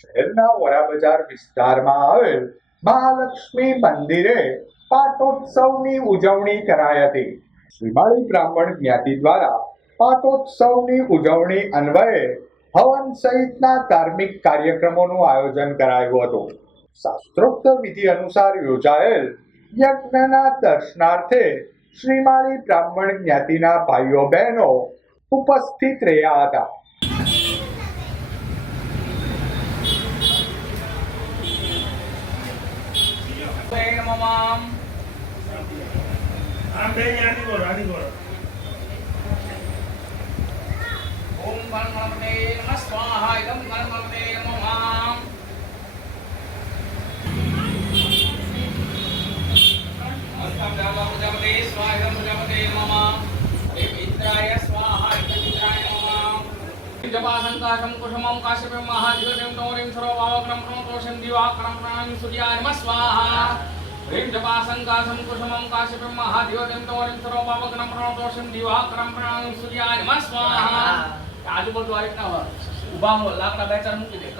શહેરના વડા બજાર વિસ્તારમાં આવેલ મહાલક્ષ્મી મંદિરે પાટોત્સવની ઉજવણી કરાઈ હતી. શ્રીમાળી બ્રાહ્મણ જ્ઞાતિ દ્વારા પાટોત્સવની ઉજવણી અન્વયે હવન સહિતના ધાર્મિક કાર્યક્રમોનું આયોજન કરાયું હતું. શાસ્ત્રોક્ત વિધિ અનુસાર યોજાયેલ યજ્ઞના દર્શનાર્થે શ્રીમાળી બ્રાહ્મણ જ્ઞાતિના ભાઈઓ બહેનો ઉપસ્થિત રહ્યા હતા. సంయమమాం ఓం గణమలపతే నమ స్వాహ ఇదం గణమలపతే నమమాం నమస్కారం దేవా ప్రజాపతే స్వాహ ఇదం ప్రజాపతే నమమాం ఇంద్రాయ స్వాహ ఇదం ఇంద్రాయ నమమాం జపాసంకాశం కుషమం కాశ్యపం మహాధిగతం గౌరీం సరోభావగ్రం ప్రణతోషం దివాకరం ప్రాణం సూర్యాయ నమ స్వాహ ప్రేక్షపాసం కాసం కుషమం కాశ్యపం మహాదివదంతవరం సర్వపాపకరం ప్రణతోషం దివాకరం ప్రణామం సూర్యాని మనస్వాహ రాజుపతి వారికి ఉబామో లాక్కడ బేచారం ముక్కిదే